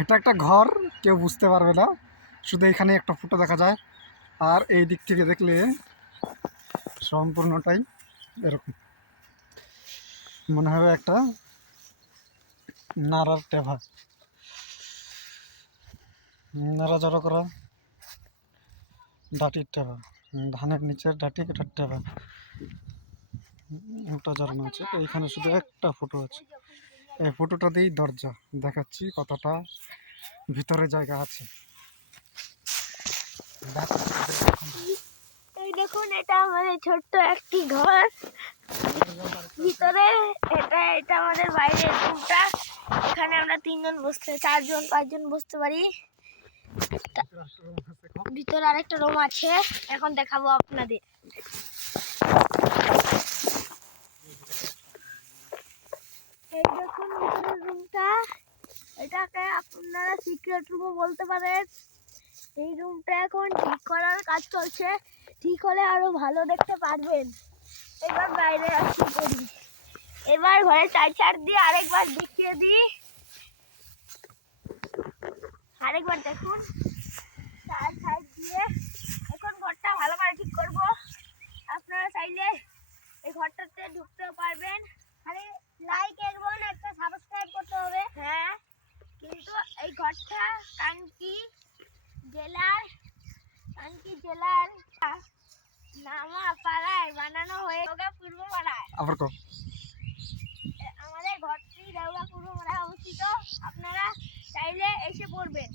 এটা একটা ঘর, কেউ বুঝতে পারবে না, শুধু এখানে একটা ফুটো দেখা যায়। আর এই দিক থেকে দেখলে সম্পূর্ণটাই এরকম মনে হবে একটা নাড়ার টেভা, নাড়াচাড়া করা ডাটির টেভা, ধানের নিচের ডাটি এটার টেভা, ওটা ঝরানো আছে। এইখানে শুধু একটা ফুটো আছে, এই ফুটোটা দিয়েই দরজা দেখাচ্ছি কতটা ভিতরে জায়গা আছে। এই দেখুন, এটা আমাদের ছোট্ট একটি ঘর ভিতরে। এটা আমাদের বাইরের রুমটা। এখানে আমরা 3 জন বসতে, 4 জন 5 জন বসতে পারি। ভিতরে আরেকটা রুম আছে, এখন দেখাবো আপনাদের। এই দেখুন ভিতরের রুমটা, এটাকে আপনারা সিক্রেট রুমও বলতে পারেন। এই রুমটা এখন ঠিক করার কাজ চলছে, ঠিক হলে আরো ভালো দেখতে পারবেন। এবার বাইরে আসি করি, এবার ঘরে চার দিয়ে আরেকবার দেখিয়ে দিই। আরেকবার দেখুন, সাইড দিয়ে এখন ঘরটা ভালো করে ঠিক করব। আপনারা চাইলে এই ঘরটাতে ঢুকতেও পারবেন, খালি লাইক এবং একটা সাবস্ক্রাইব করতে হবে। হ্যাঁ, কিন্তু এই ঘরটা কানকি জেলার নামাপাড়ায় বানানো হয়ে পূর্ব পাড়ায়। আমাদের ঘরটি দেওয়া পূর্ব পাড়ায় অবস্থিত। আপনারা চাইলে এসে পড়বেন।